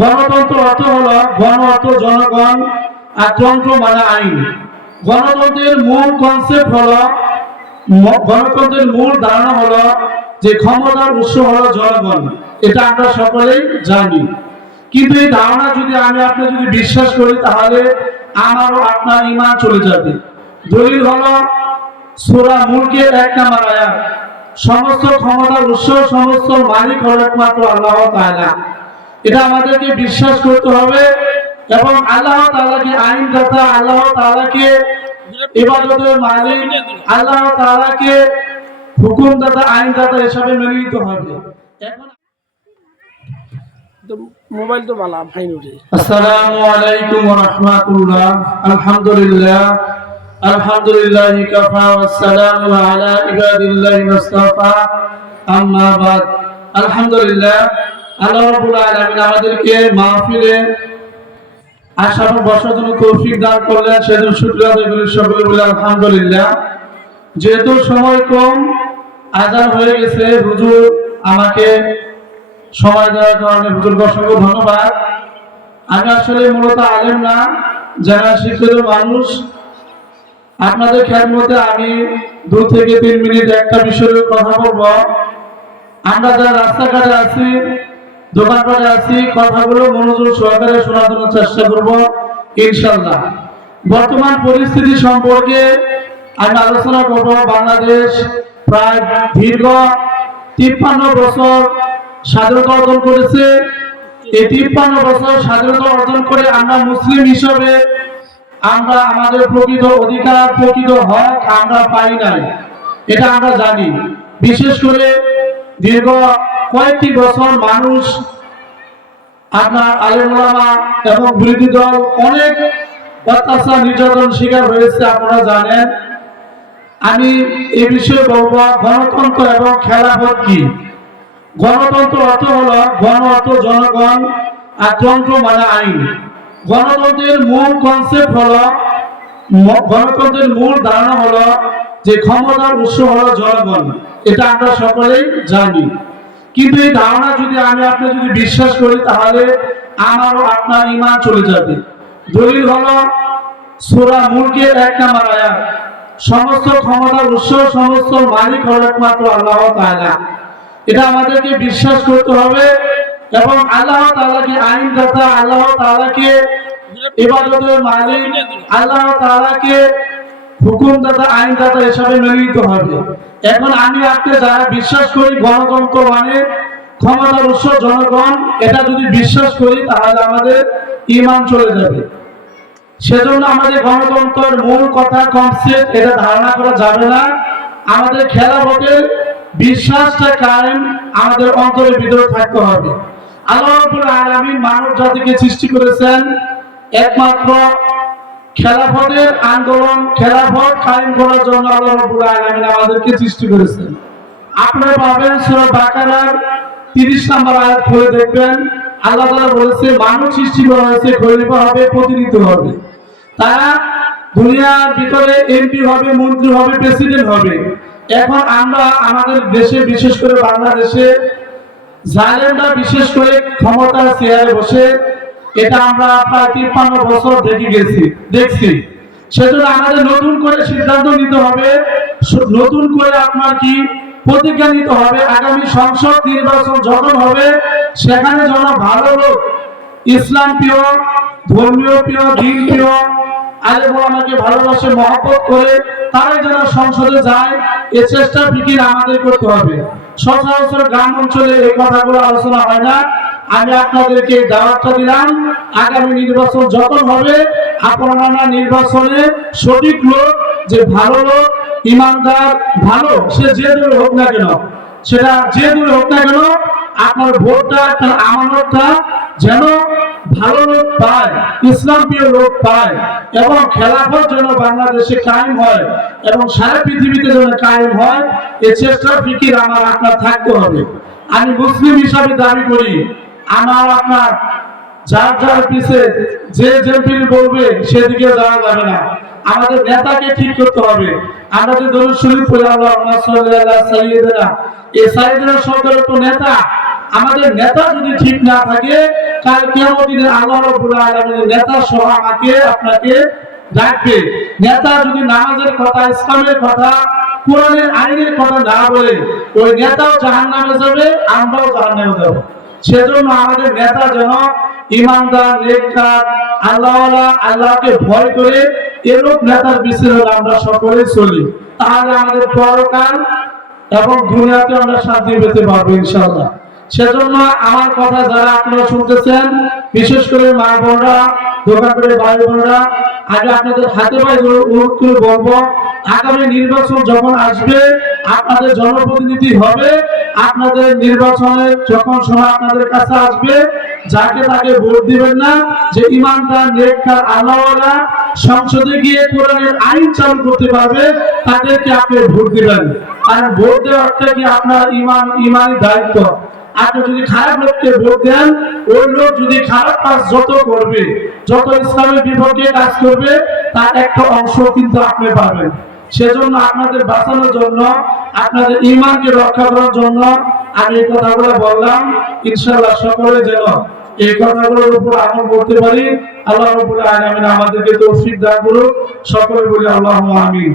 গণতন্ত্র অর্থ হলো গণ অর্থ জনগণ আর তন্ত্র মানে আইন। গণতন্ত্রের মূল কনসেপ্ট হলো, গণতন্ত্রের মূল ধারণা হলো যে ক্ষমতার উৎস হলো জনগণ। এটা আমরা সকলেই জানি। কিন্তু এই ধারণা যদি আপনি যদি বিশ্বাস করি, তাহলে আমারও আপনার ঈমান চলে যাবে। দলিল হলো সূরা মুলকের 1 নম্বর আয়াত, সমস্ত ক্ষমতার উৎস, সমস্ত মালিক হলো একমাত্র আল্লাহ তাআলা। এটা আমাদেরকে বিশ্বাস করতে হবে এবং আল্লাহ তাআলাকে আইনদাতা, আল্লাহ তাআলাকে ইবাদতের মালিক, আল্লাহ তাআলাকে হুকুমদাতা, আইনদাতা হিসেবে মেনে নিতে হবে। এখন মোবাইল তো বালা ভাই নুরে। আসসালামু আলাইকুম ওয়া রাহমাতুল্লাহ। আলহামদুলিল্লাহি কাফা ওয়াস সালামু আলা ইবাদিল্লাহি মুস্তাফা, আম্মা বাদ। আলহামদুলিল্লাহ, আল্লাহ রাব্বুল আলামিন আমাদেরকে মাহফিলে আসার বসার জন্য তৌফিক দান করলেন, সেজন্য শুকরিয়া আদায় করি সকলে বলে আলহামদুলিল্লাহ। যেহেতু সময় কম, আজান হয়ে গেছে, হুজুর আমাকে সময় দেওয়ার কারণে হুজুরকে অসংখ্য ধন্যবাদ। আমি আসলে মূলত আলেম না, যারা শিক্ষিত মানুষ। আপনাদের খেদমতে আমি 2 থেকে 3 মিনিট একটা বিষয়ে কথা বলবো। আমরা যারা রাস্তাঘাটে আছি, দোকানপাটে আছি, কথাগুলো মনোযোগ সহকারে শোনার জন্য চেষ্টা করব ইনশাআল্লাহ। বর্তমান পরিস্থিতি সম্পর্কে আমি আলোচনা করব। বাংলাদেশ প্রায় দীর্ঘ 53 বছর স্বাধীনতা অর্জন করেছে। এই 53 বছর স্বাধীনতা অর্জন করে আমরা মুসলিম হিসেবে আমরা আমাদের প্রকৃত অধিকার, প্রকৃত হক আমরা পাই নাই, এটা আমরা জানি। বিশেষ করে দীর্ঘ কয়েকটি বছর মানুষ, আপনার আলেম ওলামা এবং বিরোধী দল অনেক অত্যাচার, নির্যাতন শিকার হয়েছে, আপনারা জানেন। আমি এই বিষয়ে বলবো গণতন্ত্র এবং খেলাফত কি। গণতন্ত্র অর্থ হলো গণ অর্থ জনগণ আর তন্ত্র মানে আইন। গণতন্ত্রের মূল কনসেপ্ট হলো, গণতন্ত্রের মূল ধারণা হলো যে ক্ষমতার উৎস হলো জনগণ। এটা আমরা সকলেই জানি। কিন্তু এই ধারণা যদি আপনি যদি বিশ্বাস করি, তাহলে আমারও আপনার ঈমান চলে যাবে। দলিল হলো সূরা মুলকের 1 নম্বর আয়াত, সমস্ত ক্ষমতার উৎস, সমস্ত মালিক হলো একমাত্র আল্লাহ তাআলা। এটা আমাদেরকে বিশ্বাস করতে হবে এবং আল্লাহ তাআলাকে আইনদাতা, আল্লাহ তাআলাকে ইবাদতের মালিক, আল্লাহ তাআলাকে হুকুমদাতা, আইনদাতা হিসেবে মেনে নিতে হবে। এখন আপনি যারা বিশ্বাস করি গণতন্ত্র মানে ক্ষমতার উৎস জনগণ, এটা যদি বিশ্বাস করি, তাহলে আমাদের ঈমান চলে যাবে। সেজন্য আমাদের গণতন্ত্রের মূল কথা, কনসেপ্ট, এটা ধারণা করা যাবে না। আমাদের খেলাফতের বিশ্বাসটা কায়েম আমাদের অন্তরের ভিতরে থাকতে হবে। আল্লাহ রাব্বুল আলামিন মানব জাতিকে সৃষ্টি করেছেন একমাত্র খেলাফতের আন্দোলন, খেলাফত কায়েম করার জন্য আল্লাহ রাব্বুল আলামিন আমাদেরকে সৃষ্টি করেছেন। আপনারা পাবেন সূরা বাকারার 30 নম্বর আয়াত পড়ে দেখবেন, আল্লাহ তাআলা বলেছে মানুষ সৃষ্টি করা হয়েছে খলিফা হবে, প্রতিনিধি হবে। তারা দুনিয়ার ভিতরে এমপি হবে, মন্ত্রী হবে, প্রেসিডেন্ট হবে। এখন আমরা আমাদের দেশে, বিশেষ করে বাংলাদেশে জালেমরা বিশেষ করে ক্ষমতার চেয়ারে বসে, এটা আমরা প্রায় 53 বছর দেখছি। সেজন্য আমাদের নতুন করে সিদ্ধান্ত নিতে হবে, নতুন করে আপনার কি প্রতিজ্ঞা নিতে হবে। আগামী সংসদ নির্বাচন যখন হবে, সেখানে যেন ভালো লোক, ইসলাম প্রিয়, ধর্মীয় প্রিয়, দিন প্রিয়, আলেম ওলামাকে ভালোবাসে, মহব্বত করে তারাই যেন সংসদে যায়, এ চেষ্টা ফিকির আমাদের করতে হবে। সচরাচর গ্রাম অঞ্চলে এই কথাগুলো আলোচনা হয় না। আমি আপনাদেরকে দাওয়াতটা দিলাম, আগামী নির্বাচন যখন হবে, আপনারা নির্বাচনে সঠিক লোক, যে ভালো লোক, ইমানদার, ভালো, সে যে দূরে হোক না কেন, সেটা যে দূরে হোক না কেন, আপনার ভোটটা, আপনার আমানতটা যেন ভালো লোক পায়, ইসলাম প্রিয় লোক পায় এবং খেলাফত যেন বাংলাদেশে কায়েম হয় এবং সারা পৃথিবীতে যেন কায়েম হয়, এই চেষ্টা ফিকির আমার আপনার থাকতে হবে। আমি মুসলিম হিসাবে দাবি করি, আমার আপনার যার যার পিছে যে যেমন বলবে সেদিকে যাওয়া যাবে না। আমাদের নেতাকে ঠিক করতে হবে। আমরা যে দরুদ শরীফ পড়ি, আল্লাহুম্মা সাল্লি আলা সাইয়্যিদিনা, এই সাইয়্যিদিনা শব্দের তো নেতা। আমাদের নেতা যদি ঠিক না থাকে, কাল কিয়ামতের দিনে আল্লাহ রাব্বুল আলামিনের নেতা সহ আমাকে আপনাকে ডাকবে। নেতা যদি নামাজের কথা, ইসলামের কথা, কোরআনের আইনের কথা না বলে, ওই নেতাও জাহান্নামে যাবে, আমরাও জাহান্নামে যাব। সেজন্য আমাদের নেতা যেন ইমানদার, নেককার, আল্লাহওয়ালা, আল্লাহকে ভয় করে এরূপ নেতার পিছনে আমরা সকলে চলি। তাহলে আমাদের পরকাল এবং দুনিয়াতে আমরা শান্তি পেতে পারবো ইনশাআল্লাহ। সেজন্য আমার কথা যারা আপনারা শুনতেছেন, বিশেষ করে মা বোনরা, দোকান করে ভাই বোনরা, আগে আপনাদের হাতে পায়ে অনুরোধ করে বলবো, আগামী নির্বাচন যখন আসবে, আপনাদের জনপ্রতিনিধি হবে, আপনাদের নির্বাচনে যখন সময় আপনাদের কাছে আসবে, যাকে তাকে ভোট দিবেন না। যে ইমানদার, নেককার, আল্লাহওয়ালা, সংসদে গিয়ে কোরআনের আইন চালু করতে পারবে, তাদেরকে আপনি ভোট দিবেন। আর ভোট দেওয়াটা কি আপনার ইমানি দায়িত্ব। আপনি যদি খারাপ লোককে ভোট দেন, ওই লোক যদি খারাপ কাজ যত করবে, যত ইসলামের বিপক্ষে কাজ করবে, তার একটা অংশ কিন্তু আপনি পাবেন। সেজন্য আপনাদের বাঁচানোর জন্য, আপনাদের ঈমানকে রক্ষা করার জন্য আমি এই কথাগুলো বললাম। ইনশাআল্লাহ সকলে যেন এই কথাগুলোর উপর আমল করতে পারি। আল্লাহ রাব্বুল আলামিন আমাদেরকে তৌফিক দান করুন। সকলে বলি আল্লাহুম্মা আমিন।